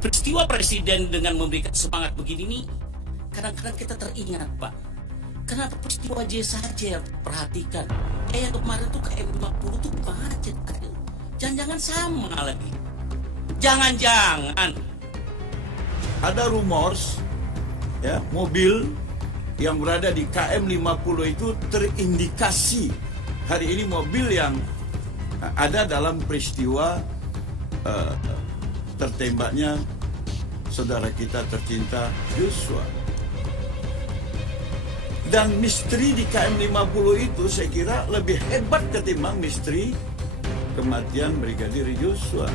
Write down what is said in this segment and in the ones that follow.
peristiwa presiden dengan memberikan semangat begini nih, kadang-kadang kita teringat, Pak. Kenapa peristiwa J saja perhatikan? Yang kemarin tuh KM50 tuh macet. Jangan-jangan sama lagi. Jangan-jangan ada rumors ya, mobil yang berada di KM50 itu terindikasi hari ini mobil yang ada dalam peristiwa tertembaknya saudara kita tercinta Joshua. Dan misteri di KM50 itu saya kira lebih hebat ketimbang misteri kematian Brigadir Joshua.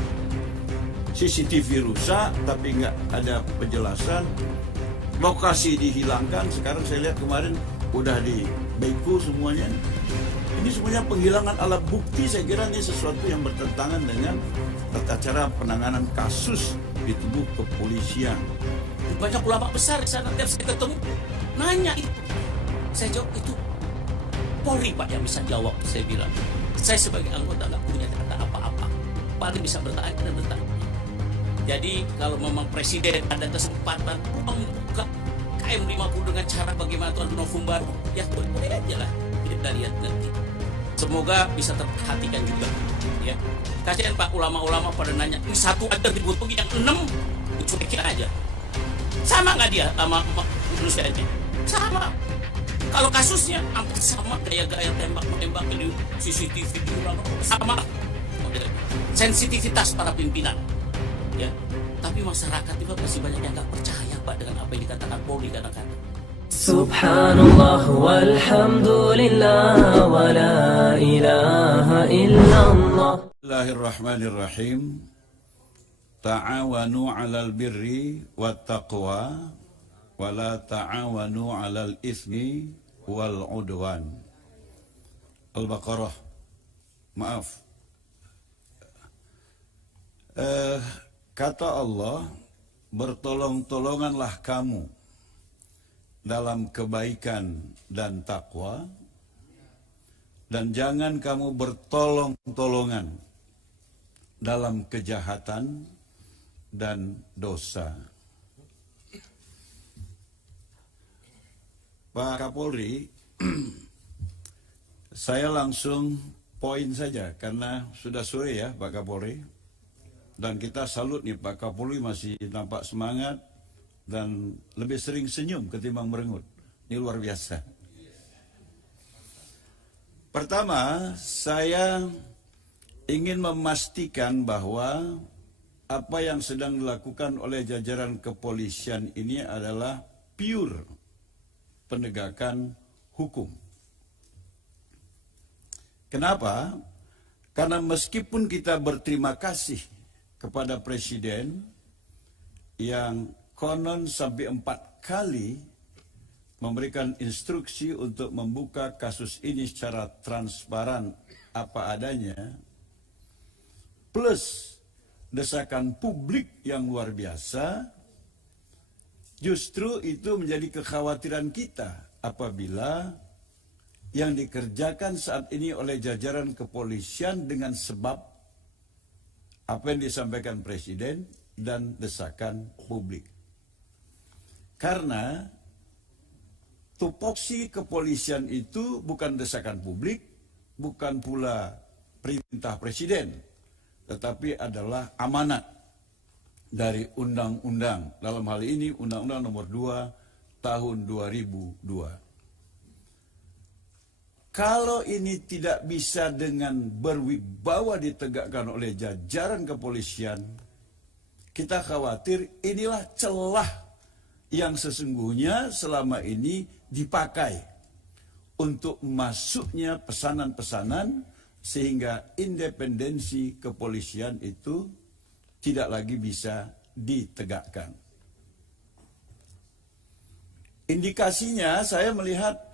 CCTV rusak tapi nggak ada penjelasan, lokasi dihilangkan. Sekarang saya lihat kemarin udah di beko semuanya. Ini semuanya penghilangan alat bukti. Saya kira ini sesuatu yang bertentangan dengan tata cara penanganan kasus di tubuh kepolisian. Banyak ulama besar di sana, tiap saya ketemu nanya itu. Saya jawab itu Polri, Pak, yang bisa jawab. Saya bilang, saya sebagai anggota nggak punya kata apa-apa, paling bisa bertanya dan bertanya. Jadi kalau memang presiden ada kesempatan membuka KM50 dengan cara bagaimana Tuan November, ya boleh aja lah, kita lihat nanti. Semoga bisa terperhatikan juga, ya. Kasihan Pak, ulama-ulama pada nanya, ini satu aja ribut begini, yang 6 dicuekin aja. Sama nggak dia sama manusianya? Sama. Kalau kasusnya hampir sama, gaya-gaya tembak-menembak di CCTV diulang sama. Sensitivitas para pimpinan, ya. Tapi masyarakat juga masih banyak yang nggak percaya, Pak, dengan apa yang dikatakan Polri kadang-kadang. Subhanallah walhamdulillah wa la ilaha illallah. Bismillahirrahmanirrahim. Ta'awanu 'alal birri wat taqwa wa la ta'awanu 'alal itsmi wal 'udwan. Al-Baqarah. Maaf. Kata Allah, bertolong-tolonganlah kamu dalam kebaikan dan takwa, dan jangan kamu bertolong-tolongan dalam kejahatan dan dosa. Pak Kapolri, saya langsung poin saja karena sudah sore ya Pak Kapolri. Dan kita salut nih Pak Kapolri masih nampak semangat dan lebih sering senyum ketimbang merengut. Ini luar biasa. Pertama, saya ingin memastikan bahwa apa yang sedang dilakukan oleh jajaran kepolisian ini adalah pure penegakan hukum. Kenapa? Karena meskipun kita berterima kasih kepada Presiden yang konon sampai 4 kali memberikan instruksi untuk membuka kasus ini secara transparan apa adanya, plus desakan publik yang luar biasa, justru itu menjadi kekhawatiran kita apabila yang dikerjakan saat ini oleh jajaran kepolisian dengan sebab apa yang disampaikan Presiden dan desakan publik. Karena tupoksi kepolisian itu bukan desakan publik, bukan pula perintah Presiden, tetapi adalah amanat dari undang-undang. Dalam hal ini Undang-Undang Nomor 2 Tahun 2002. Kalau ini tidak bisa dengan berwibawa ditegakkan oleh jajaran kepolisian, kita khawatir inilah celah yang sesungguhnya selama ini dipakai untuk masuknya pesanan-pesanan sehingga independensi kepolisian itu tidak lagi bisa ditegakkan. Indikasinya saya melihat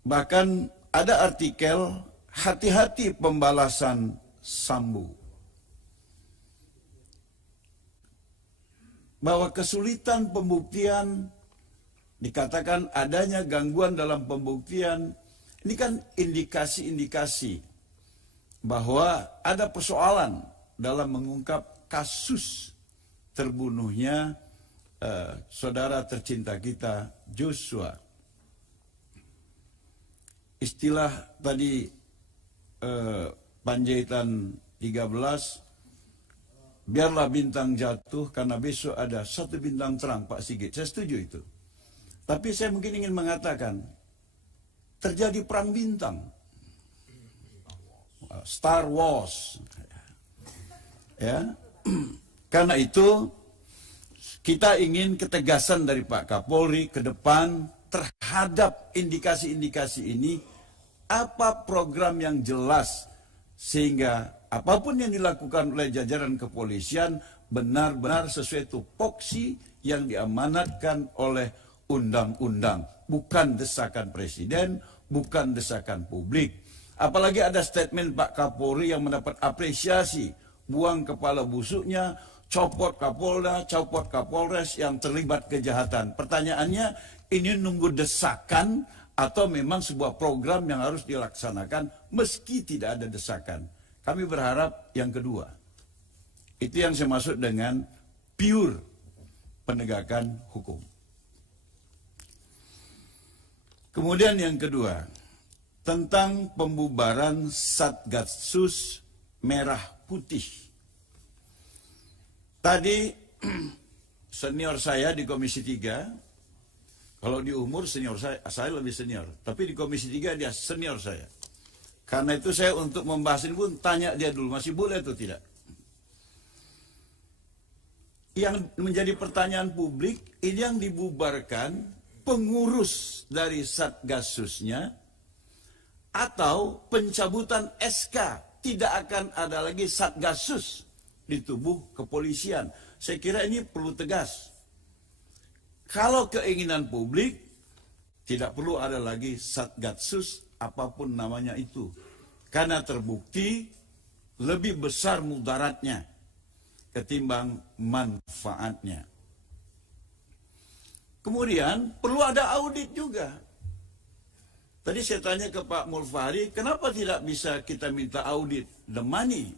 bahkan ada artikel hati-hati pembalasan Sambo. Bahwa kesulitan pembuktian, dikatakan adanya gangguan dalam pembuktian, ini kan indikasi-indikasi bahwa ada persoalan dalam mengungkap kasus terbunuhnya saudara tercinta kita Joshua. Istilah tadi Panjaitan 13, biarlah bintang jatuh karena besok ada satu bintang terang, Pak Sigit. Saya setuju itu. Tapi saya mungkin ingin mengatakan, terjadi perang bintang. Star Wars. Ya. Karena itu, kita ingin ketegasan dari Pak Kapolri ke depan terhadap indikasi-indikasi ini, apa program yang jelas sehingga apapun yang dilakukan oleh jajaran kepolisian benar-benar sesuai tupoksi yang diamanatkan oleh undang-undang, bukan desakan presiden, bukan desakan publik. Apalagi ada statement Pak Kapolri yang mendapat apresiasi, buang kepala busuknya, copot Kapolda, copot Kapolres yang terlibat kejahatan. Pertanyaannya, ini nunggu desakan atau memang sebuah program yang harus dilaksanakan meski tidak ada desakan? Kami berharap yang kedua. Itu yang saya maksud dengan pure penegakan hukum. Kemudian yang kedua, tentang pembubaran Satgasus Merah Putih. Tadi senior saya di Komisi 3, kalau di umur senior saya lebih senior, tapi di Komisi 3 dia senior saya. Karena itu saya untuk membahas ini pun tanya dia dulu, masih boleh atau tidak? Yang menjadi pertanyaan publik, ini yang dibubarkan pengurus dari Satgasusnya atau pencabutan SK, tidak akan ada lagi Satgasus di tubuh kepolisian. Saya kira ini perlu tegas. Kalau keinginan publik, tidak perlu ada lagi Satgasus apapun namanya itu. Karena terbukti lebih besar mudaratnya ketimbang manfaatnya. Kemudian perlu ada audit juga. Tadi saya tanya ke Pak Mulfahri, kenapa tidak bisa kita minta audit the money?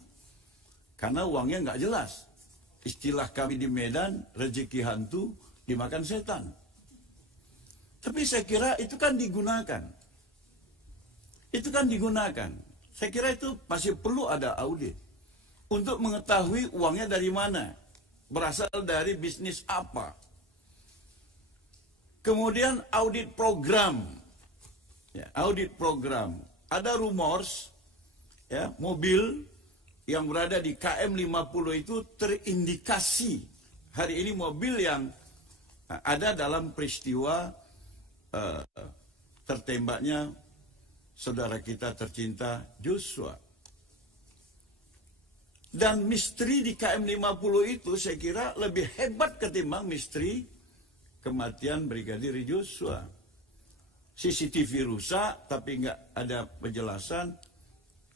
Karena uangnya nggak jelas. Istilah kami di Medan, rezeki hantu dimakan setan. Tapi saya kira itu kan digunakan. Itu kan digunakan. Saya kira itu masih perlu ada audit. Untuk mengetahui uangnya dari mana. Berasal dari bisnis apa. Kemudian audit program. Ya, audit program. Ada rumors, ya, mobil yang berada di KM 50 itu terindikasi. Hari ini mobil yang ada dalam peristiwa tertembaknya saudara kita tercinta Joshua. Dan misteri di KM 50 itu saya kira lebih hebat ketimbang misteri kematian Brigadir Joshua. CCTV rusak tapi nggak ada penjelasan.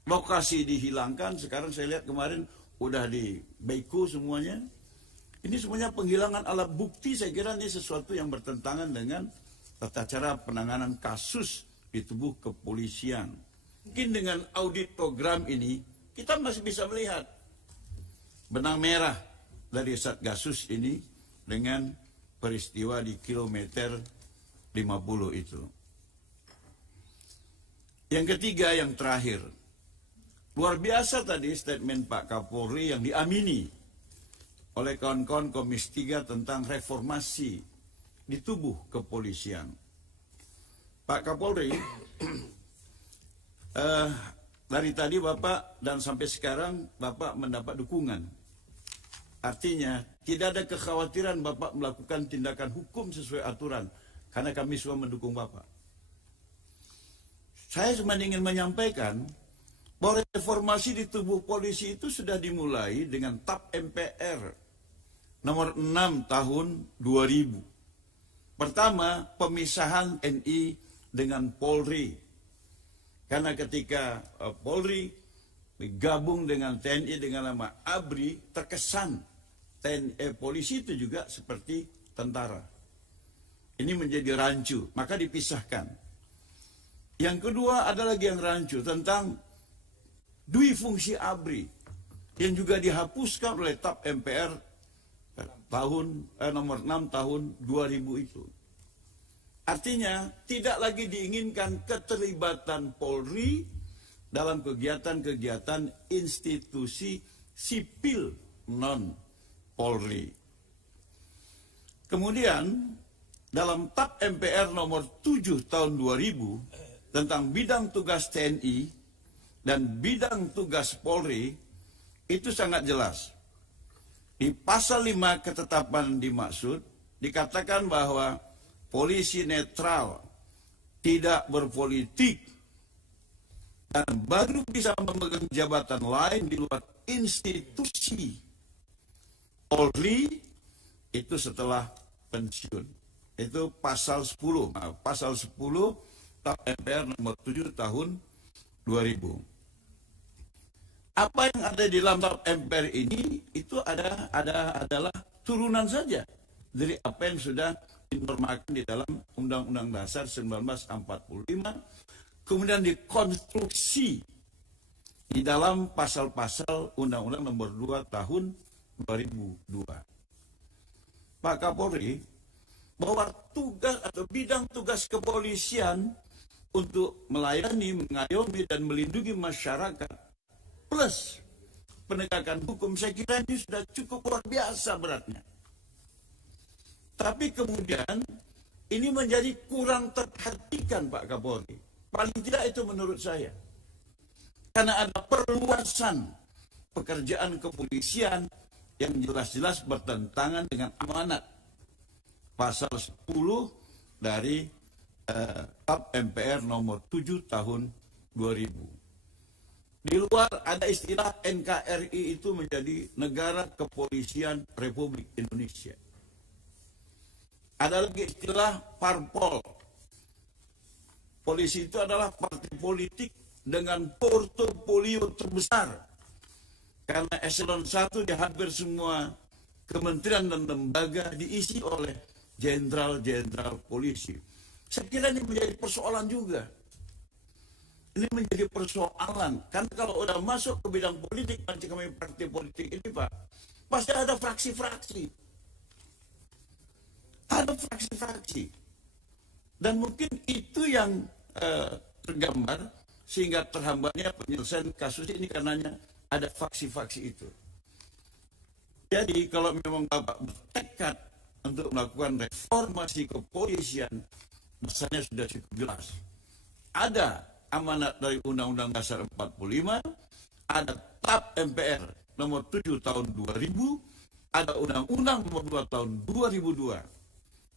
Lokasi dihilangkan, sekarang saya lihat kemarin udah di Beiku semuanya. Ini semuanya penghilangan alat bukti, saya kira ini sesuatu yang bertentangan dengan tata cara penanganan kasus di tubuh kepolisian. Mungkin dengan audit program ini, kita masih bisa melihat benang merah dari Satgasus ini dengan peristiwa di kilometer 50 itu. Yang ketiga, yang terakhir. Luar biasa tadi statement Pak Kapolri yang diamini oleh kawan-kawan Komisi 3 tentang reformasi di tubuh kepolisian. Pak Kapolri, dari tadi Bapak dan sampai sekarang Bapak mendapat dukungan. Artinya tidak ada kekhawatiran Bapak melakukan tindakan hukum sesuai aturan, karena kami semua mendukung Bapak. Saya cuma ingin menyampaikan bahwa reformasi di tubuh polisi itu sudah dimulai dengan TAP MPR nomor 6 tahun 2000. Pertama, pemisahan TNI dengan Polri. Karena ketika Polri gabung dengan TNI dengan nama ABRI, terkesan polisi itu juga seperti tentara. Ini menjadi rancu, maka dipisahkan. Yang kedua ada lagi yang rancu tentang dui fungsi ABRI yang juga dihapuskan oleh TAP MPR nomor 6 tahun 2000 itu. Artinya tidak lagi diinginkan keterlibatan Polri dalam kegiatan-kegiatan institusi sipil non Polri. Kemudian dalam TAP MPR nomor 7 tahun 2000 tentang bidang tugas TNI dan bidang tugas Polri itu sangat jelas. Di pasal 5 ketetapan dimaksud dikatakan bahwa polisi netral, tidak berpolitik, dan baru bisa memegang jabatan lain di luar institusi Polri itu setelah pensiun. Itu pasal 10, pasal 10 TAP MPR nomor 7 tahun 2000. Apa yang ada di dalam TAP MPR ini itu adalah turunan saja dari apa yang sudah dinormalkan di dalam Undang-Undang Dasar 1945, kemudian dikonstruksi di dalam pasal-pasal Undang-Undang nomor 2 tahun 2002. Pak Kapolri, bahwa tugas atau bidang tugas kepolisian untuk melayani, mengayomi, dan melindungi masyarakat plus penegakan hukum, saya kira ini sudah cukup luar biasa beratnya. Tapi kemudian ini menjadi kurang terperhatikan Pak Kapolri. Paling tidak itu menurut saya. Karena ada perluasan pekerjaan kepolisian yang jelas-jelas bertentangan dengan amanat pasal 10 dari TAP MPR nomor 7 tahun 2000. Di luar ada istilah NKRI itu menjadi Negara Kepolisian Republik Indonesia. Ada lagi istilah parpol. Polisi itu adalah partai politik dengan portofolio terbesar. Karena eselon 1 di hampir semua kementerian dan lembaga diisi oleh jenderal-jenderal polisi. Saya kira ini menjadi persoalan juga. Ini menjadi persoalan. Karena kalau udah masuk ke bidang politik, macam kami partai politik ini Pak, pasti ada fraksi-fraksi. Ada fraksi-fraksi. Dan mungkin itu yang tergambar sehingga terhambatnya penyelesaian kasus ini karenanya ada faksi-faksi itu. Jadi kalau memang Bapak bertekad untuk melakukan reformasi kepolisian, masanya sudah cukup jelas. Ada amanat dari Undang-Undang Dasar 45, ada TAP MPR nomor 7 tahun 2000, ada Undang-Undang nomor 2 tahun 2002.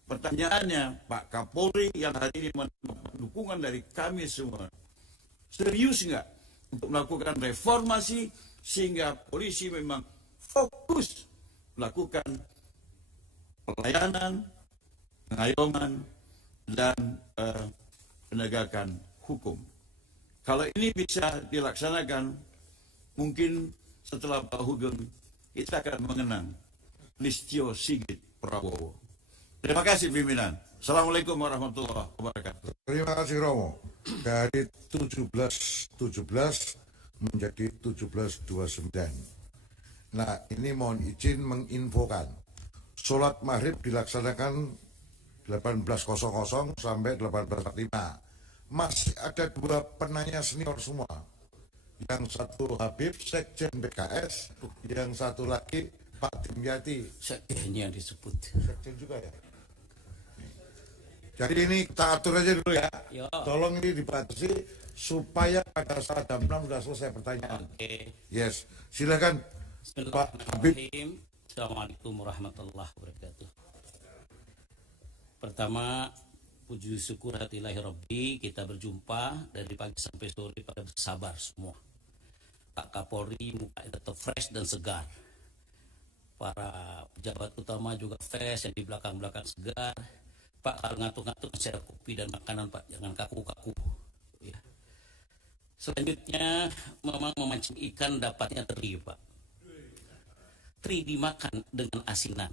Pertanyaannya, Pak Kapolri yang hari ini mendapat dukungan dari kami semua, serius nggak untuk melakukan reformasi sehingga polisi memang fokus melakukan pelayanan, pengayoman, dan penegakan hukum. Kalau ini bisa dilaksanakan, mungkin setelah Pak Hugeng kita akan mengenang Listio Sigit Prabowo. Terima kasih pimpinan. Assalamualaikum warahmatullahi wabarakatuh. Terima kasih Romo. Dari 1717 menjadi 1729. Nah, ini mohon izin menginfokan. Sholat maghrib dilaksanakan 18.00 sampai 18.45. Masih ada 2 penanya senior semua. Yang satu Habib, Sekjen PKS. Yang satu lagi Pak Dimyati. Sekjennya disebut. Sekjen juga ya? Jadi ini kita atur aja dulu ya. Yo. Tolong ini dibatasi supaya pada saat jam 6 sudah selesai pertanyaan. Oke. Yes, silakan Pak Habib. Bismillahirrahmanirrahim. Assalamualaikum warahmatullahi wabarakatuh. Pertama, puji syukur hatillahi Rabbi, kita berjumpa dari pagi sampai sore pada bersabar semua. Pak Kapolri mukanya tetap fresh dan segar. Para pejabat utama juga fresh, yang di belakang-belakang segar. Pak, kalau ngantuk-ngantuk masih ada kopi dan makanan Pak, jangan kaku-kaku ya. Selanjutnya memang memancing ikan dapatnya teri Pak. Teri dimakan dengan asinan.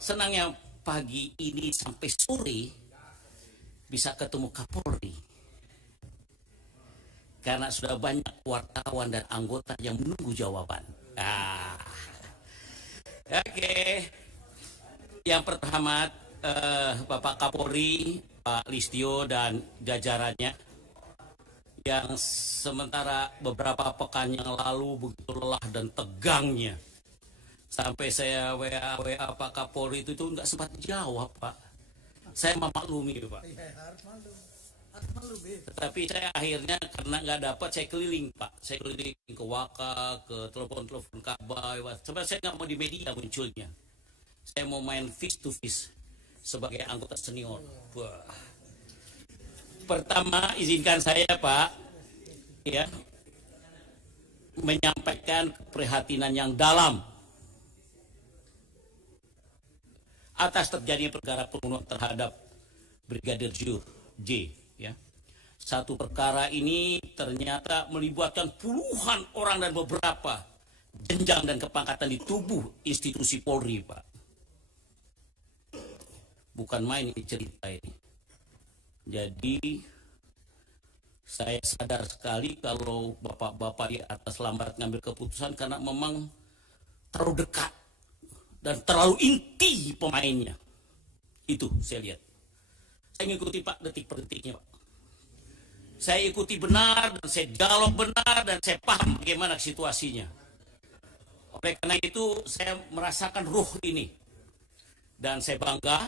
Senangnya pagi ini sampai sore bisa ketemu Kapolri, karena sudah banyak wartawan dan anggota yang menunggu jawaban. Oke. Yang pertama, Bapak Kapolri, Pak Listio dan jajarannya yang sementara beberapa pekan yang lalu begitu lelah dan tegangnya sampai saya WA Pak Kapolri itu nggak sempat jawab, Pak. Saya memaklumi, Pak. Tetapi saya akhirnya karena nggak dapat, saya keliling, Pak. Saya keliling ke Waka, ke telepon Kabay. Sebab saya nggak mau di media munculnya. Saya mau main face to face sebagai anggota senior. Wah. Pertama, izinkan saya, Pak, ya, menyampaikan keprihatinan yang dalam atas terjadinya perkara pembunuhan terhadap Brigadir J. Ya. Satu perkara ini ternyata melibatkan puluhan orang dan beberapa jenjang dan kepangkatan di tubuh institusi Polri, Pak. Bukan main ini cerita ini. Jadi saya sadar sekali kalau bapak-bapak di atas lambat ngambil keputusan karena memang terlalu dekat dan terlalu inti pemainnya. Itu saya lihat. Saya ngikuti, Pak, detik per detiknya, Pak. Saya ikuti benar dan saya dialog benar dan saya paham bagaimana situasinya. Oleh karena itu saya merasakan ruh ini. Dan saya bangga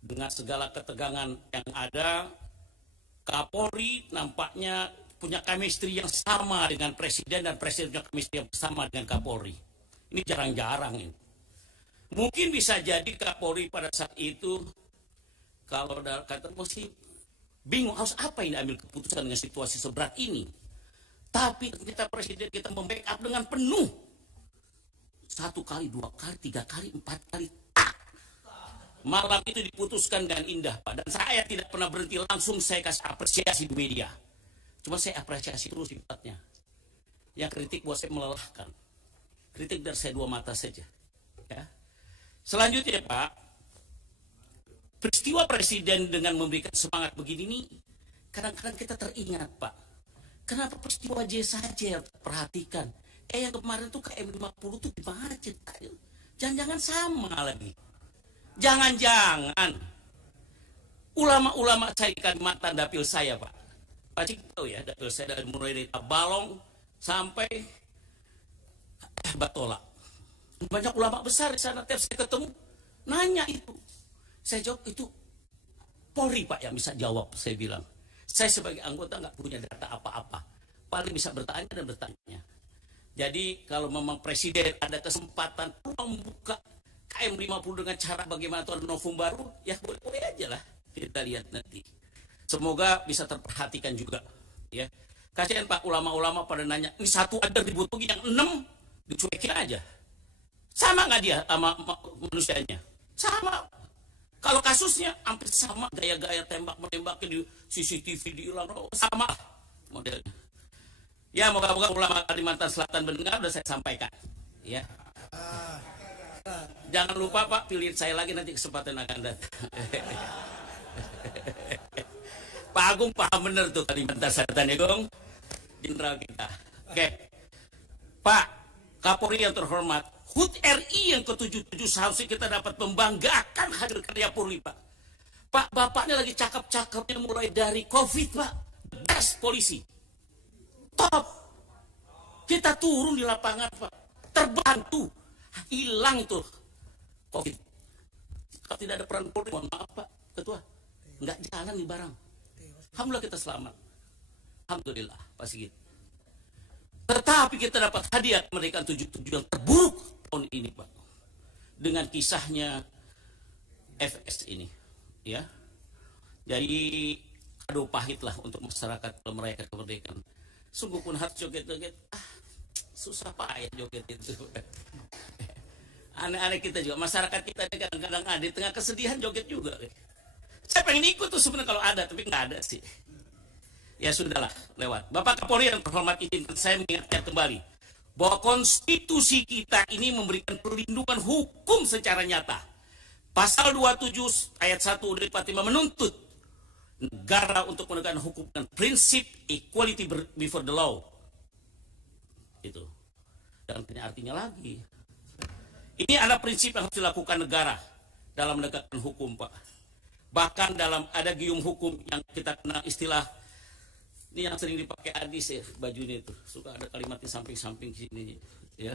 dengan segala ketegangan yang ada. Kapolri nampaknya punya chemistry yang sama dengan presiden dan presiden punya chemistry yang sama dengan Kapolri. Ini jarang-jarang ini. Mungkin bisa jadi Kapolri pada saat itu kalau kata mesti bingung harus apa ini ambil keputusan dengan situasi seberat ini. Tapi kita presiden kita membackup dengan penuh. 1 kali, 2 kali, 3 kali, 4 kali. Malam itu diputuskan dengan indah, Pak. Dan saya tidak pernah berhenti, langsung saya kasih apresiasi di media. Cuma saya apresiasi terus sifatnya. Yang kritik buat saya melelahkan. Kritik dari saya 2 mata saja. Ya. Selanjutnya, Pak, peristiwa presiden dengan memberikan semangat begini nih, kadang-kadang kita teringat, Pak. Kenapa peristiwa J saja yang perhatikan? Yang kemarin tuh KM50 tuh gimana ceritanya? Jangan-jangan sama lagi. Jangan-jangan ulama-ulama saya di Kalimantan dapil saya, Pak. Pak Cik tahu ya, dapil saya dari mulai dari Tabalong sampai Batola. Banyak ulama besar di sana, tiap saya ketemu nanya itu. Saya jawab itu Polri, Pak, yang bisa jawab. Saya bilang, saya sebagai anggota nggak punya data apa-apa. Paling bisa bertanya dan bertanya. Jadi kalau memang presiden ada kesempatan membuka KM50 dengan cara bagaimana tuh ada novum baru, ya boleh-boleh aja lah. Kita lihat nanti. Semoga bisa terperhatikan juga. Ya. Kasihan, Pak, ulama-ulama pada nanya, ini satu ada dibutuhin, yang 6 dicuekin aja. Sama nggak dia sama manusianya? Sama. Kalau kasusnya hampir sama, gaya-gaya tembak-menembak di CCTV diulang, sama modelnya. Ya, moga-moga ulama Kalimantan Selatan mendengar, sudah saya sampaikan. Ya. Jangan lupa, Pak, pilih saya lagi nanti kesempatan akan datang. Pak Agung paham benar tuh Kalimantan Selatan ya, Gong. Jenderal kita. Oke. Pak Kapolri yang terhormat, HUT RI yang ke-77 seharusnya kita dapat membanggakan hadir karya Polri, Pak. Pak, bapaknya lagi cakep-cakepnya mulai dari COVID, Pak. Best polisi. Top. Kita turun di lapangan, Pak. Terbantu. Hilang tuh COVID. Kalau tidak ada peran Polri, mohon maaf, Pak Ketua, nggak jalan nih barang. Alhamdulillah kita selamat. Alhamdulillah, Pak Sigit. Tetapi kita dapat hadiah kemerdekaan 77 yang terburuk tahun ini, Pak. Dengan kisahnya FS ini, ya. Jadi aduh pahit lah untuk masyarakat kalau merayakan kemerdekaan. Sungguh pun harus joget-joget, susah payah joget itu. Aneh-aneh kita juga, masyarakat kita kadang-kadang ada di tengah kesedihan joget juga. Saya pengen ikut tuh sebenarnya kalau ada, tapi nggak ada sih. Ya sudahlah, lewat. Bapak Kapolri yang terhormat, izinkan saya mengingatkan kembali bahwa konstitusi kita ini memberikan perlindungan hukum secara nyata. Pasal 27 ayat 1 UUD 45 menuntut negara untuk menegakkan hukum dan prinsip equality before the law. Itu. Dan punya artinya lagi. Ini adalah prinsip yang harus dilakukan negara dalam menegakkan hukum, Pak. Bahkan dalam ada gium hukum yang kita kenal istilah, ini yang sering dipakai Adis ya, bajunya itu. Suka ada kalimat di samping-samping sini ya.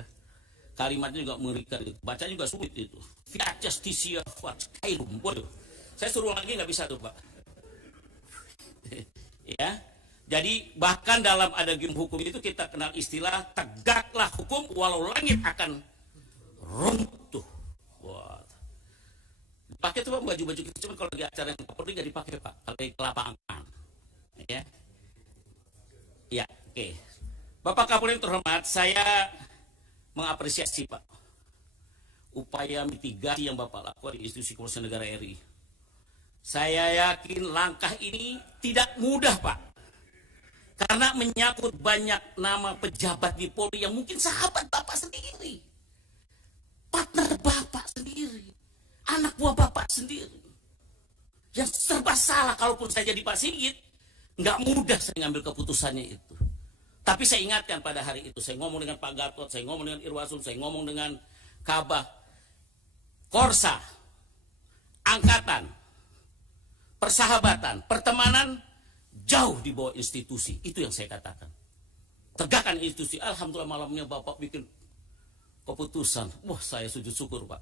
Kalimatnya juga mengerikan itu. Baca juga sulit itu. Fiat justitia fat kailum. Bodoh. Saya suruh lagi nggak bisa tuh, Pak. Ya. Jadi bahkan dalam ada gium hukum itu kita kenal istilah tegaklah hukum walau langit akan runtuh. Wah. Dipakai tuh Pak, baju-baju kita, cuma kalau lagi acara yang Kapolri nggak dipakai Pak, kalau di lapangan. Ya. Ya, oke. Bapak Kapolri yang terhormat, saya mengapresiasi Pak upaya mitigasi yang Bapak lakukan di institusi kepolisian negara RI. Saya yakin langkah ini tidak mudah Pak, karena menyangkut banyak nama pejabat di Polri yang mungkin sahabat Bapak sendiri, partner Bapak sendiri, anak buah Bapak sendiri, yang serba salah. Kalaupun saya jadi Pak Sigit, nggak mudah saya ngambil keputusannya itu. Tapi saya ingatkan pada hari itu, saya ngomong dengan Pak Gatot, saya ngomong dengan Irwasum, saya ngomong dengan Kabah, Korsa, Angkatan, persahabatan, pertemanan, jauh di bawah institusi. Itu yang saya katakan. Tegakkan institusi. Alhamdulillah malamnya Bapak bikin keputusan. Wah, saya sujud syukur Pak.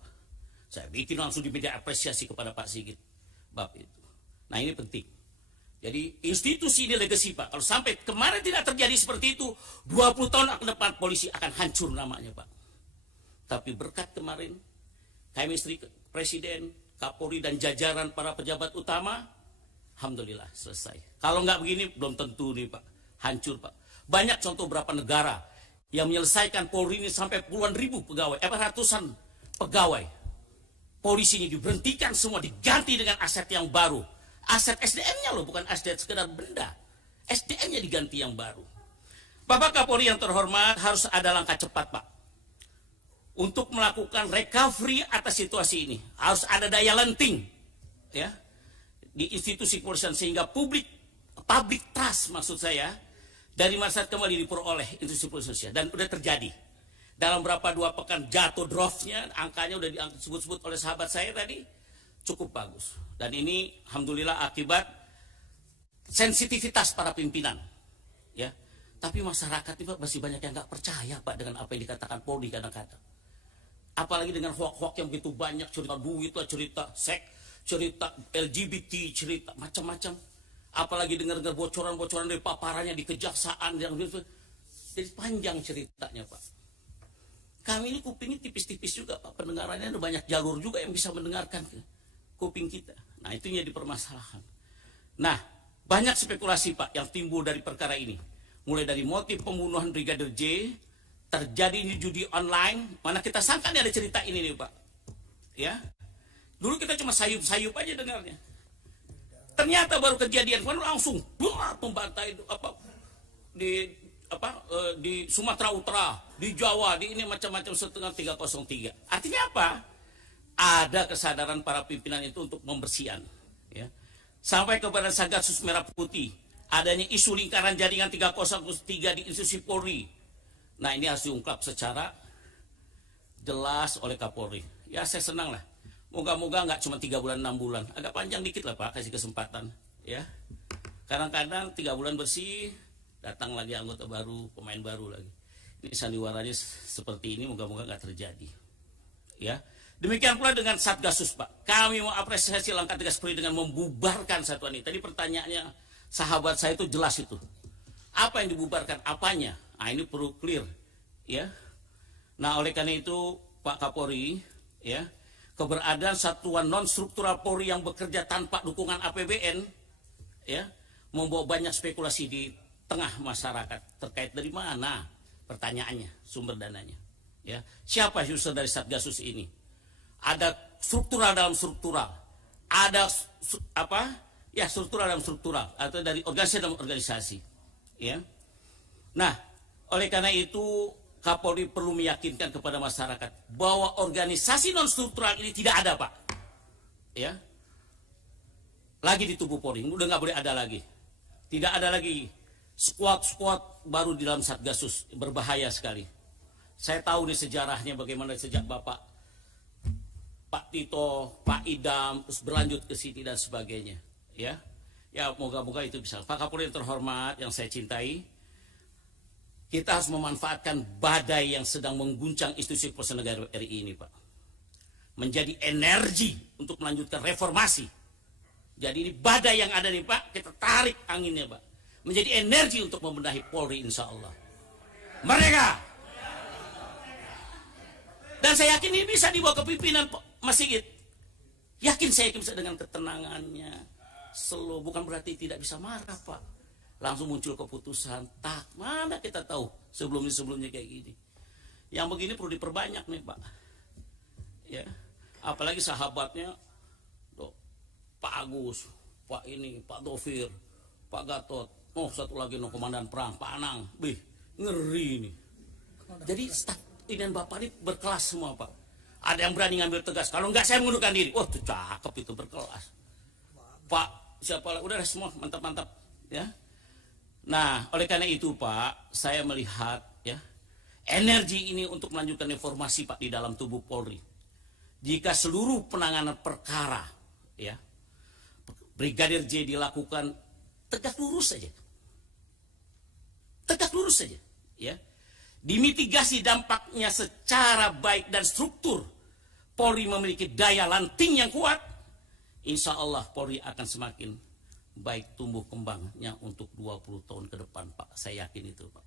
Saya bikin langsung di media apresiasi kepada Pak Sigit bab itu. Nah ini penting. Jadi institusi ini legacy Pak. Kalau sampai kemarin tidak terjadi seperti itu, 20 tahun ke depan polisi akan hancur namanya Pak. Tapi berkat kemarin, chemistry Presiden, Kapolri dan jajaran para pejabat utama, alhamdulillah selesai. Kalau nggak begini belum tentu nih Pak, hancur Pak. Banyak contoh beberapa negara yang menyelesaikan Polri ini sampai puluhan ribu pegawai, ratusan pegawai. Polisinya diberhentikan semua, diganti dengan aset yang baru. Aset SDM-nya loh, bukan aset sekedar benda. SDM-nya diganti yang baru. Bapak Kapolri yang terhormat, harus ada langkah cepat Pak untuk melakukan recovery atas situasi ini. Harus ada daya lenting ya di institusi kepolisian sehingga public trust maksud saya dari masyarakat kembali diperoleh institusi kepolisian, dan udah terjadi. Dalam berapa 2 pekan jatuh draftnya, angkanya udah disebut-sebut oleh sahabat saya tadi, cukup bagus. Dan ini alhamdulillah akibat sensitivitas para pimpinan ya. Tapi masyarakat itu masih banyak yang nggak percaya Pak dengan apa yang dikatakan Polri kadang-kadang. Apalagi dengan hoak-hoak yang begitu banyak, cerita duit lah, cerita seks, cerita LGBT, cerita macam-macam. Apalagi dengar-dengar bocoran-bocoran dari paparannya di kejaksaan yang jadi panjang ceritanya Pak. Kami ini kupingnya tipis-tipis juga Pak, pendengarannya ada banyak jalur juga yang bisa mendengarkan kuping kita. Nah itu yang dipermasalahan. Nah banyak spekulasi Pak yang timbul dari perkara ini. Mulai dari motif pembunuhan Brigadir J, terjadi di judi online, mana kita sangka nih ada cerita ini nih Pak. Ya, dulu kita cuma sayup-sayup aja dengarnya. Ternyata baru kejadian kan langsung membantai di Sumatera Utara, di Jawa, di ini macam-macam setengah 303. Artinya apa? Ada kesadaran para pimpinan itu untuk membersihkan ya. Sampai kepada Satgasus Merah Putih, adanya isu lingkaran jaringan 303 di institusi Polri. Nah ini harus diungkap secara jelas oleh Kapolri. Ya saya senang lah. Moga-moga nggak cuma 3 bulan 6 bulan, agak panjang dikit lah Pak, kasih kesempatan ya. Kadang-kadang 3 bulan bersih, datang lagi anggota baru, pemain baru lagi. Ini sandiwaranya seperti ini, moga-moga nggak terjadi ya. Demikian pula dengan Satgasus Pak. Kami mau apresiasi langkah tegas Polri dengan membubarkan satuan ini. Tadi pertanyaannya sahabat saya itu jelas itu. Apa yang dibubarkan? Apanya? Nah ini perlu clear ya. Nah oleh karena itu Pak Kapolri ya, keberadaan satuan non struktural Polri yang bekerja tanpa dukungan APBN ya, membawa banyak spekulasi di tengah masyarakat. Terkait dari mana? Pertanyaannya, sumber dananya ya. Siapa user dari Satgasus ini? Ada struktural dalam struktural, ada struktural dalam struktural, atau dari organisasi dalam organisasi ya. Nah oleh karena itu Kapolri perlu meyakinkan kepada masyarakat bahwa organisasi non struktural ini tidak ada Pak ya, lagi di tubuh Polri. Udah nggak boleh ada lagi. Tidak ada lagi squad baru di dalam Satgasus. Berbahaya sekali. Saya tahu nih sejarahnya bagaimana sejak Bapak Pak Tito, Pak Idam, terus berlanjut ke sini dan sebagainya. Ya, moga-moga itu bisa. Pak Kapolri yang terhormat, yang saya cintai, kita harus memanfaatkan badai yang sedang mengguncang institusi kepolisian negara RI ini, Pak, menjadi energi untuk melanjutkan reformasi. Jadi ini badai yang ada nih, Pak, kita tarik anginnya, Pak, menjadi energi untuk membenahi Polri, insya Allah. Merdeka! Dan saya yakin ini bisa dibawa ke pimpinan Mas Sigit. Yakin saya bisa dengan ketenangannya, slow, bukan berarti tidak bisa marah, Pak. Langsung muncul keputusan, tak, mana kita tahu sebelumnya kayak gini. Yang begini perlu diperbanyak nih, Pak. Ya, apalagi sahabatnya, Pak Agus, Pak ini, Pak Dovir, Pak Gatot, satu lagi komandan perang, Pak Anang, ngeri nih. Jadi staf ini dan Bapak ini berkelas semua, Pak. Ada yang berani ngambil tegas, kalau enggak saya mengundurkan diri. Wah, itu cakep, itu berkelas. Pak, siapa lagi, udah semua mantap-mantap, ya. Nah, oleh karena itu, Pak, saya melihat ya energi ini untuk melanjutkan reformasi, Pak, di dalam tubuh Polri. Jika seluruh penanganan perkara ya Brigadir J dilakukan tegak lurus saja. Tegak lurus saja, ya. Dimitigasi dampaknya secara baik dan struktur. Polri memiliki daya lanting yang kuat. Insya Allah Polri akan semakin baik tumbuh kembangnya untuk 20 tahun ke depan, Pak. Saya yakin itu, Pak.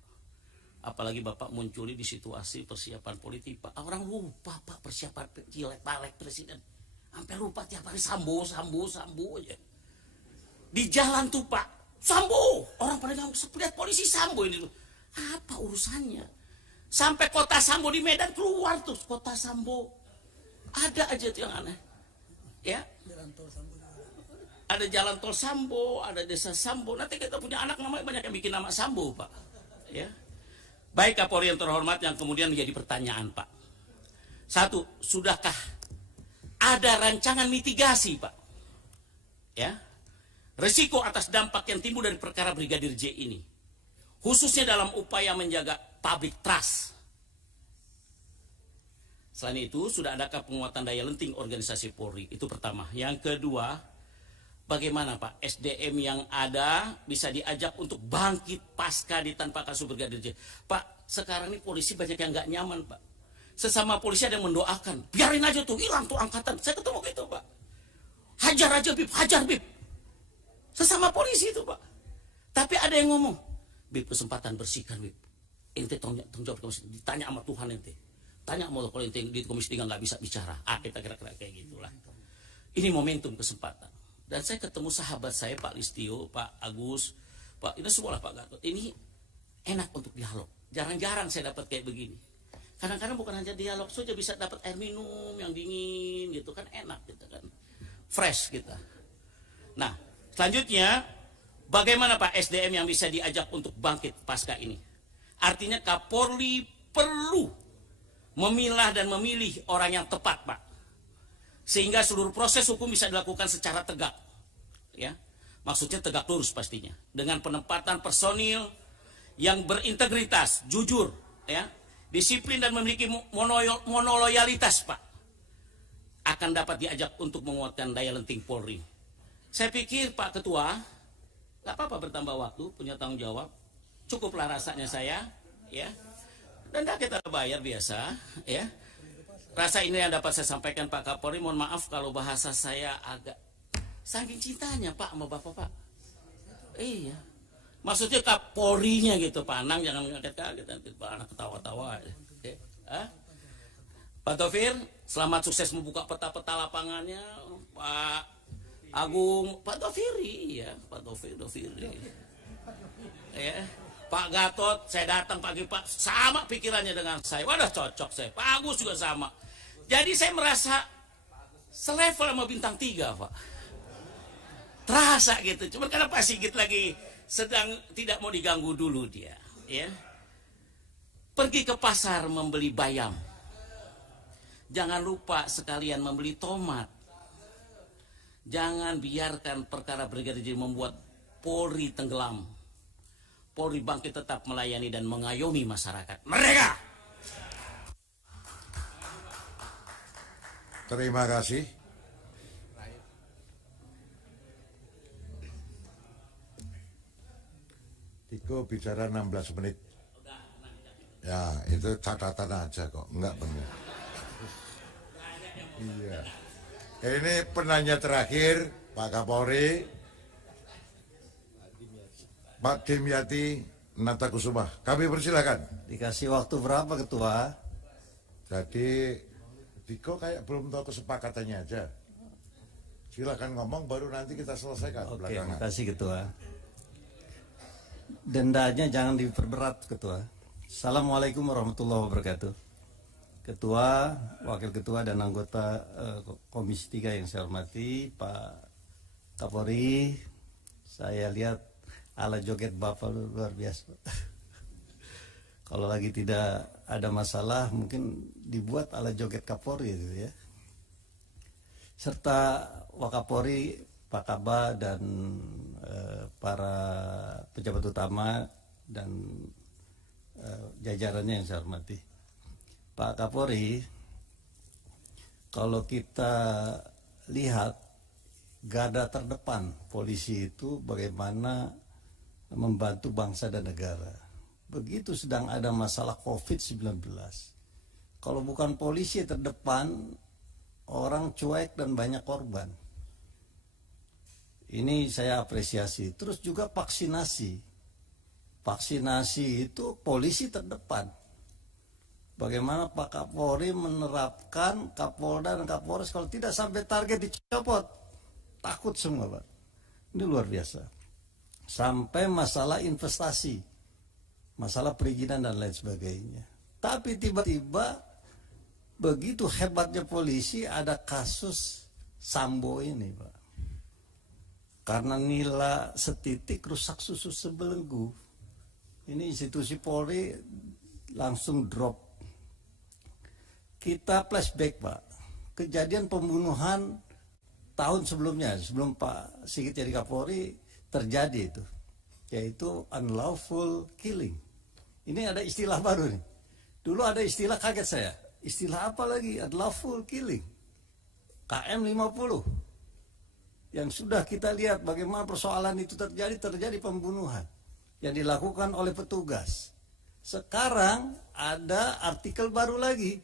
Apalagi Bapak muncul di situasi persiapan politik, Pak. Orang lupa, Pak, persiapan Pileg presiden. Sampai lupa tiap hari sambo aja. Di jalan tuh, Pak, sambo. Orang pada nggak lihat polisi sambo ini tuh. Apa urusannya? Sampai kota Sambo di Medan keluar tuh kota Sambo. Ada aja tuh yang aneh. Ya. Ada jalan tol Sambo, ada desa Sambo. Nanti kita punya anak namanya banyak yang bikin nama Sambo, Pak. Ya. Baik, Kapolri yang terhormat, yang kemudian menjadi pertanyaan, Pak. Satu, sudahkah ada rancangan mitigasi, Pak? Ya. Risiko atas dampak yang timbul dari perkara Brigadir J ini. Khususnya dalam upaya menjaga public trust. Selain itu, sudah adakah penguatan daya lenting organisasi Polri? Itu pertama. Yang kedua, bagaimana, Pak, SDM yang ada bisa diajak untuk bangkit pasca tanpa kasus Brigadir J? Pak, sekarang ini polisi banyak yang nggak nyaman, Pak. Sesama polisi ada yang mendoakan, biarin aja tuh, hilang tuh angkatan. Saya ketemu gitu, Pak. Hajar aja, Bib, hajar, Bib. Sesama polisi itu, Pak. Tapi ada yang ngomong, Bib, kesempatan bersihkan, Bib. Ente tanggung jawab komisi, ditanya sama Tuhan ente. Tanya mau kalau ente di komisi 3 nggak bisa bicara. Kita kira-kira kayak gitulah. Ini momentum kesempatan. Dan saya ketemu sahabat saya, Pak Listio, Pak Agus, Pak, ini semualah Pak Gatot. Ini enak untuk dialog. Jarang-jarang saya dapat kayak begini. Kadang-kadang bukan hanya dialog saja, bisa dapat air minum yang dingin gitu kan, enak gitu kan. Fresh kita. Nah, selanjutnya bagaimana, Pak, SDM yang bisa diajak untuk bangkit pasca ini? Artinya Kapolri perlu memilah dan memilih orang yang tepat, Pak. Sehingga seluruh proses hukum bisa dilakukan secara tegak. Ya. Maksudnya tegak lurus pastinya. Dengan penempatan personil yang berintegritas, jujur, ya, disiplin dan memiliki monoloyalitas, Pak. Akan dapat diajak untuk menguatkan daya lenting Polri. Saya pikir, Pak Ketua, gak apa-apa bertambah waktu, punya tanggung jawab. Cukuplah rasanya saya, ya. Dan dah kita bayar biasa, ya. Rasa ini yang dapat saya sampaikan, Pak Kapolri. Mohon maaf kalau bahasa saya agak saking cintanya, Pak, sama Bapak, Pak. Iya. Maksudnya Kapolrinya gitu, Pak Anang, jangan kaget-kaget nanti Pak Anang ketawa-tawa. Okay. Pak Dovir, selamat sukses membuka peta-peta lapangannya. Pak Agung, Pak Doviri, ya, Pak Doviri. Ya. Pak Gatot, saya datang pagi, Pak, sama pikirannya dengan saya. Wadah, cocok saya. Pak Agus juga sama. Jadi saya merasa selevel sama bintang 3, Pak. Terasa gitu. Cuma karena Pak Sigit lagi sedang tidak mau diganggu dulu dia, ya. Pergi ke pasar membeli bayam. Jangan lupa sekalian membeli tomat. Jangan biarkan perkara Brigadir J membuat Polri tenggelam. Polri bangkit tetap melayani dan mengayomi masyarakat. Merdeka! Terima kasih. Tiko bicara 16 menit. Ya, itu catatan aja kok, enggak benar. Iya. Ini penanya terakhir, Pak Kapolri, Pak Dimyati Natakusuma. Kami persilakan. Dikasih waktu berapa Ketua? Jadi, Tiko kayak belum tahu kesepakatannya aja. Silakan ngomong, baru nanti kita selesaikan Oke, belakangan. makasih Ketua. Dendanya jangan diperberat Ketua. Assalamualaikum warahmatullahi wabarakatuh. Ketua, Wakil Ketua dan anggota Komisi 3 yang saya hormati, Pak Kapolri, saya lihat ala joget Bapak luar biasa. Kalau lagi tidak ada masalah mungkin dibuat ala joget Kapolri gitu ya. Serta Wakapolri, Pak Kaba dan para pejabat utama dan jajarannya yang saya hormati. Pak Kapolri, kalau kita lihat garda terdepan polisi itu bagaimana membantu bangsa dan negara. Begitu sedang ada masalah COVID-19, kalau bukan polisi terdepan, orang cuek dan banyak korban. Ini saya apresiasi. Terus juga vaksinasi. Vaksinasi itu polisi terdepan. Bagaimana Pak Kapolri menerapkan Kapolda dan Kapolres kalau tidak sampai target dicopot. Takut semua Pak. Ini luar biasa. Sampai masalah investasi. Masalah perizinan dan lain sebagainya. Tapi tiba-tiba begitu hebatnya polisi ada kasus Sambo ini Pak. Karena nila setitik rusak susu sebelenggu. Ini institusi Polri langsung drop. Kita flashback Pak. Kejadian pembunuhan tahun sebelumnya, sebelum Pak Sigit jadi Kapolri terjadi itu. Yaitu unlawful killing. Ini ada istilah baru nih. Dulu ada istilah, kaget saya. Istilah apa lagi? Unlawful killing. KM 50. Yang sudah kita lihat bagaimana persoalan itu terjadi pembunuhan yang dilakukan oleh petugas. Sekarang ada artikel baru lagi,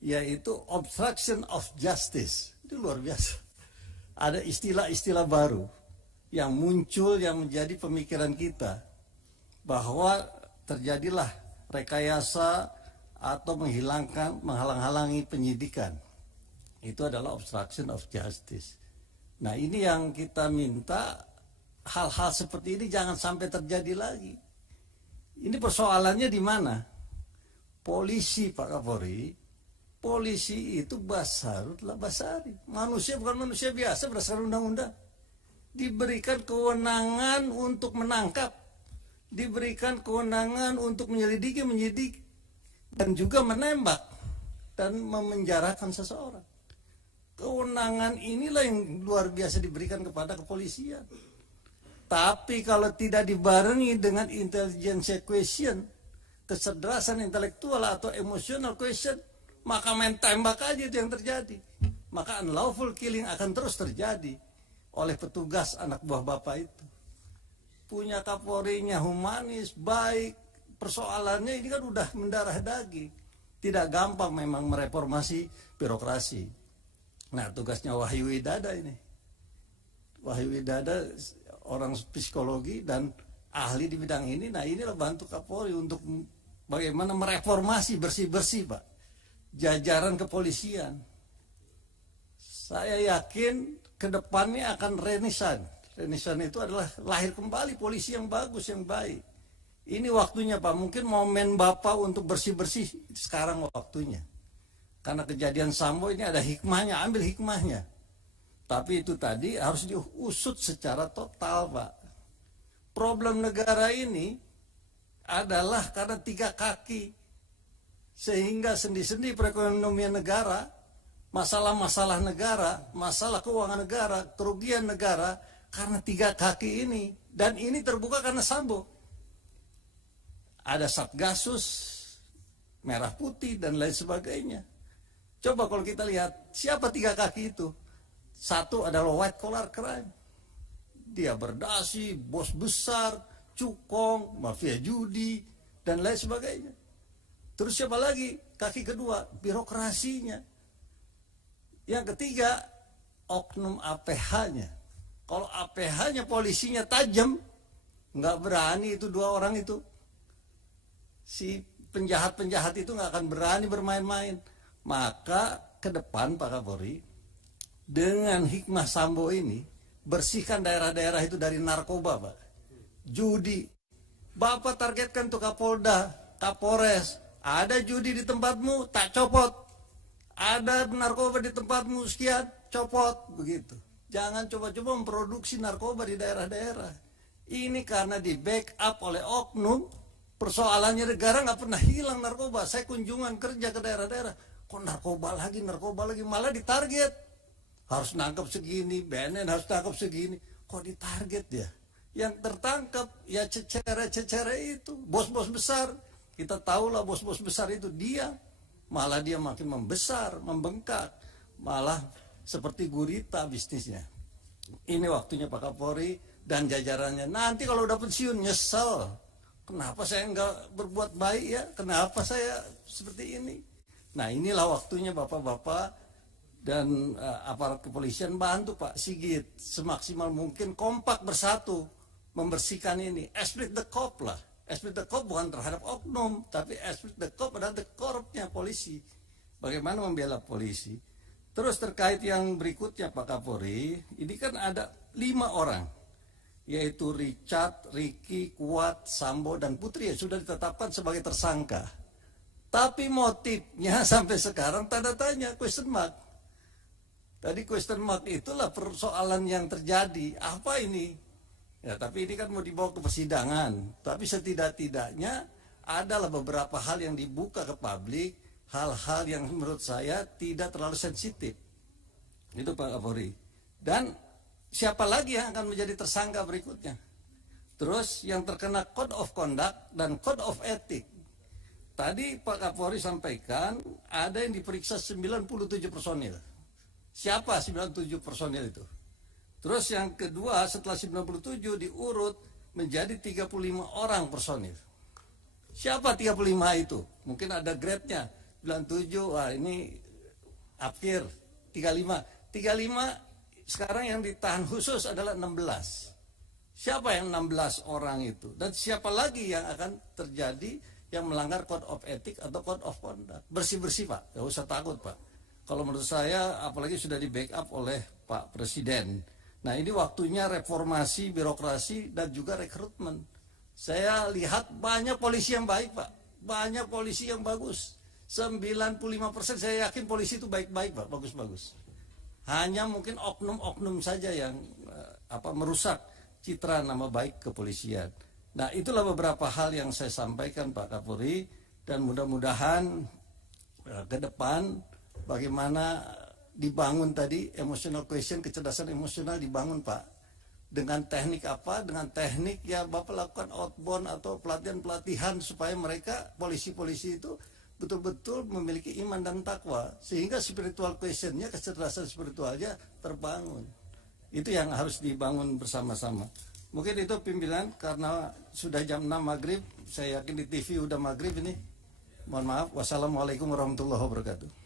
yaitu obstruction of justice. Itu luar biasa. Ada istilah-istilah baru yang muncul yang menjadi pemikiran kita bahwa terjadilah rekayasa atau menghalang-halangi penyidikan. Itu adalah obstruction of justice. Nah, ini yang kita minta, hal-hal seperti ini jangan sampai terjadi lagi. Ini persoalannya di mana? Polisi Pak Kapolri, polisi itu basarutlah basari. Manusia bukan manusia biasa berdasarkan undang-undang. Diberikan kewenangan untuk menangkap, diberikan kewenangan untuk menyelidiki, menyidik, dan juga menembak dan memenjarakan seseorang. Kewenangan inilah yang luar biasa diberikan kepada kepolisian. Tapi kalau tidak dibarengi dengan intelligence question, kecerdasan intelektual atau emotional question, maka main tembak aja itu yang terjadi. Maka unlawful killing akan terus terjadi oleh petugas anak buah Bapak itu. Punya Kapolrinya humanis, baik. Persoalannya ini kan udah mendarah daging. Tidak gampang memang mereformasi birokrasi. Nah, tugasnya Wahyu Widada ini. Wahyu Widada orang psikologi dan ahli di bidang ini. Nah, inilah bantu Kapolri untuk bagaimana mereformasi bersih-bersih, Pak, jajaran kepolisian. Saya yakin ke depannya akan renaissance. Renaissance itu adalah lahir kembali polisi yang bagus, yang baik. Ini waktunya, Pak. Mungkin momen Bapak untuk bersih-bersih sekarang waktunya. Karena kejadian Sambo ini ada hikmahnya, ambil hikmahnya. Tapi itu tadi harus diusut secara total, Pak. Problem negara ini adalah karena tiga kaki. Sehingga sendi-sendi perekonomian negara, masalah-masalah negara, masalah keuangan negara, kerugian negara, karena tiga kaki ini. Dan ini terbuka karena Sambo. Ada Satgasus, Merah Putih, dan lain sebagainya. Coba kalau kita lihat, siapa 3 kaki itu? Satu adalah white collar crime. Dia berdasi, bos besar, cukong, mafia judi, dan lain sebagainya. Terus siapa lagi? Kaki kedua, birokrasinya. Yang ketiga, oknum APH-nya. Kalau APH-nya polisinya tajam, nggak berani itu 2 orang itu. Si penjahat-penjahat itu nggak akan berani bermain-main. Maka ke depan Pak Kapolri, dengan hikmah Sambo ini, bersihkan daerah-daerah itu dari narkoba, Pak. Judi. Bapak targetkan tuh Kapolda, Kapolres, ada judi di tempatmu, tak copot. Ada narkoba di tempatmu, sekian, copot. Begitu. Jangan coba-coba memproduksi narkoba di daerah-daerah. Ini karena di backup oleh oknum. Persoalannya negara nggak pernah hilang narkoba. Saya kunjungan kerja ke daerah-daerah. Kok narkoba lagi, malah ditarget. Harus nangkep segini, BNN harus tangkap segini. Kok ditarget ya? Yang tertangkap ya cecere itu, bos-bos besar. Kita tahulah bos-bos besar itu dia. Malah dia makin membesar, membengkak. Malah seperti gurita bisnisnya. Ini waktunya Pak Kapolri dan jajarannya. Nanti kalau udah pensiun nyesel. Kenapa saya nggak berbuat baik ya? Kenapa saya seperti ini? Nah inilah waktunya bapak-bapak dan aparat kepolisian bantu Pak Sigit semaksimal mungkin kompak bersatu membersihkan ini. Esprit de corps lah. Esprit de corps bukan terhadap oknum, tapi esprit de corps adalah the corpsnya polisi. Bagaimana membela polisi? Terus terkait yang berikutnya Pak Kapolri, ini kan ada 5 orang, yaitu Richard, Ricky, Kuat, Sambo, dan Putri ya sudah ditetapkan sebagai tersangka. Tapi motifnya sampai sekarang tanda tanya, question mark. Tadi question mark itulah persoalan yang terjadi. Apa ini? Ya, tapi ini kan mau dibawa ke persidangan. Tapi setidak-tidaknya adalah beberapa hal yang dibuka ke publik, hal-hal yang menurut saya tidak terlalu sensitif. Itu Pak Kapolri. Dan siapa lagi yang akan menjadi tersangka berikutnya? Terus yang terkena Code of Conduct dan Code of Ethics. Tadi Pak Kapolri sampaikan ada yang diperiksa 97 personil. Siapa 97 personil itu? Terus yang kedua setelah 97 diurut menjadi 35 orang personil. Siapa 35 itu? Mungkin ada grade-nya. 97, wah ini akhir 35. 35 sekarang yang ditahan khusus adalah 16. Siapa yang 16 orang itu? Dan siapa lagi yang akan terjadi yang melanggar Code of Ethics atau Code of Conduct? Bersih-bersih Pak, gak usah takut Pak. Kalau menurut saya apalagi sudah di backup oleh Pak Presiden. Nah ini waktunya reformasi birokrasi dan juga rekrutmen. Saya lihat banyak polisi yang baik Pak, banyak polisi yang bagus. 95% saya yakin polisi itu baik-baik Pak, bagus-bagus. Hanya mungkin oknum-oknum saja yang merusak citra nama baik kepolisian. Nah itulah beberapa hal yang saya sampaikan Pak Kapolri, dan mudah-mudahan ke depan bagaimana dibangun tadi emotional question, kecerdasan emosional dibangun Pak. Dengan teknik apa? Dengan teknik ya Bapak lakukan outbound atau pelatihan-pelatihan supaya mereka polisi-polisi itu betul-betul memiliki iman dan takwa, sehingga spiritual questionnya, kecerdasan spiritualnya terbangun. Itu yang harus dibangun bersama-sama. Mungkin itu pimpinan, karena sudah jam 6 maghrib, saya yakin di TV udah maghrib ini. Mohon maaf, wassalamualaikum warahmatullahi wabarakatuh.